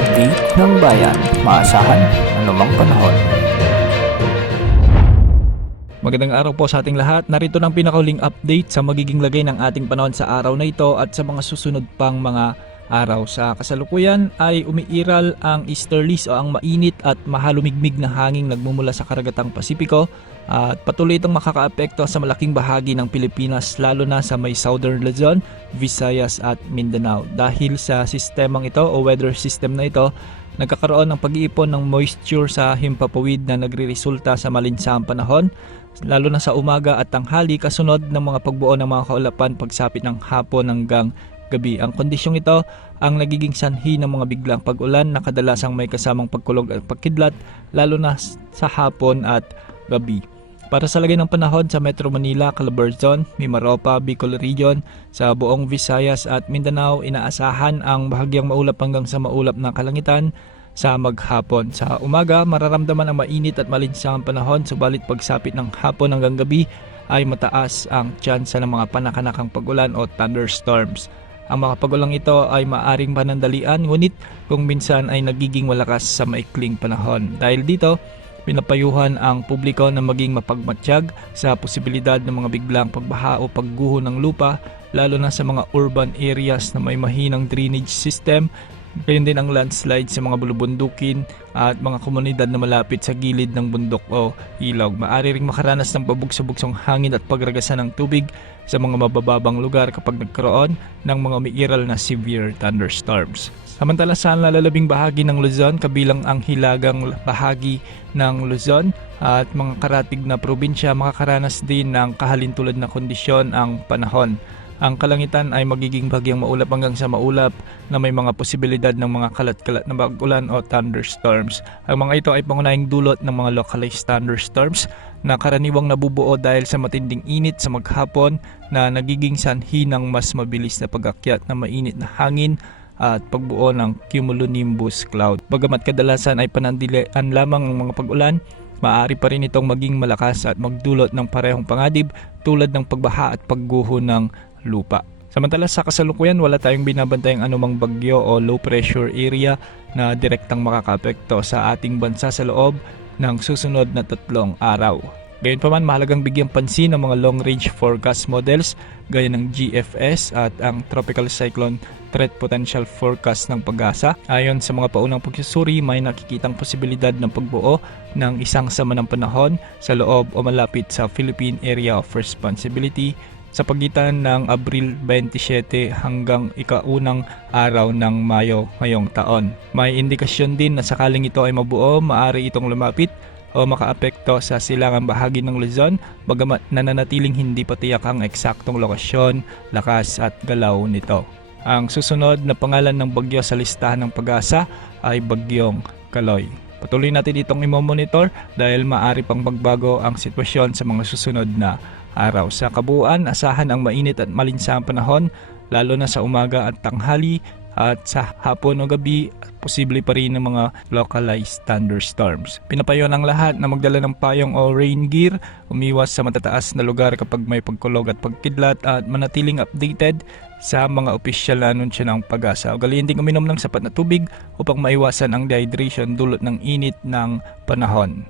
update ng bayan. Maasahan anumang panahon. Magandang araw po sa ating lahat. Narito ng pinakauling update sa magiging lagay ng ating panahon sa araw na ito at sa mga susunod pang mga araw. Sa kasalukuyan ay umiiral ang easterlies o ang mainit at mahalumigmig na hangin nagmumula sa karagatang Pasipiko at patuloy itong makakaapekto sa malaking bahagi ng Pilipinas lalo na sa may Southern Luzon, Visayas at Mindanao. Dahil sa sistemang ito o weather system na ito, nagkakaroon ng pag-iipon ng moisture sa himpapawid na nagreresulta sa malinsamang panahon lalo na sa umaga at tanghali kasunod ng mga pagbuo ng mga kaulapan pagsapit ng hapon hanggang gabi. Ang kondisyong ito ang nagiging sanhi ng mga biglang pag-ulan na kadalasang may kasamang pagkulog at pagkidlat lalo na sa hapon at gabi. Para sa lagay ng panahon sa Metro Manila, Calabarzon, Mimaropa, Bicol Region, sa buong Visayas at Mindanao, inaasahan ang bahagyang maulap hanggang sa maulap na kalangitan sa maghapon. Sa umaga, mararamdaman ang mainit at malinsangang panahon, subalit pagsapit ng hapon hanggang gabi ay mataas ang tsansa ng mga panakanakang pag-ulan o thunderstorms. Ang mga pag-ulang ito ay maaring panandalian, ngunit kung minsan ay nagiging malakas sa maikling panahon. Dahil dito, pinapayuhan ang publiko na maging mapagmatsyag sa posibilidad ng mga biglang pagbaha o pagguho ng lupa, lalo na sa mga urban areas na may mahinang drainage system. Gayon din ang landslide sa mga bulubundukin at mga komunidad na malapit sa gilid ng bundok o ilog. Maaari ring makaranas ng pabugso-bugsong hangin at pagragasan ng tubig sa mga mabababang lugar kapag nagkaroon ng mga umiiral na severe thunderstorms. Samantala sa nalalabing bahagi ng Luzon, kabilang ang hilagang bahagi ng Luzon at mga karatig na probinsya, makakaranas din ng kahalintulad na kondisyon ang panahon. Ang kalangitan ay magiging bahagyang maulap hanggang sa maulap na may mga posibilidad ng mga kalat-kalat na pag-ulan o thunderstorms. Ang mga ito ay pangunahing dulot ng mga localized thunderstorms na karaniwang nabubuo dahil sa matinding init sa maghapon na nagiging sanhi ng mas mabilis na pag-akyat na mainit na hangin at pagbuo ng cumulonimbus cloud. Bagamat kadalasan ay panandalian lamang ang mga pag-ulan, maaari pa rin itong maging malakas at magdulot ng parehong pangadib tulad ng pagbaha at pagguho ng lupa. Samantala sa kasalukuyan, wala tayong binabantayang anumang bagyo o low pressure area na direktang makakaapekto sa ating bansa sa loob ng susunod na 3 araw. Gayunpaman, mahalagang bigyang pansin ang mga long-range forecast models gaya ng GFS at ang Tropical Cyclone Threat Potential Forecast ng Pag-asa. Ayon sa mga paunang pagsusuri, may nakikitang posibilidad ng pagbuo ng isang sama ng panahon sa loob o malapit sa Philippine Area of Responsibility sa pagitan ng Abril 27 hanggang ika-unang araw ng Mayo ngayong taon. May indikasyon din na sakaling ito ay mabuo, maaari itong lumapit o makaapekto sa silangang bahagi ng Luzon, bagamat nananatiling hindi pa tiyak ang eksaktong lokasyon, lakas at galaw nito. Ang susunod na pangalan ng bagyo sa listahan ng Pag-asa ay Bagyong Kaloy. Patuloy natin itong i-monitor dahil maaari pang magbago ang sitwasyon sa mga susunod na araw. Sa kabuuan, asahan ang mainit at malinsamang panahon lalo na sa umaga at tanghali, at sa hapon o gabi, posible pa rin ng mga localized thunderstorms. Pinapayo ng lahat na magdala ng payong o rain gear, umiwas sa matataas na lugar kapag may pagkulog at pagkidlat, at manatiling updated sa mga opisyal na anunsyo ng Pag-asa. Ugaliin din uminom ng sapat na tubig upang maiwasan ang dehydration dulot ng init ng panahon.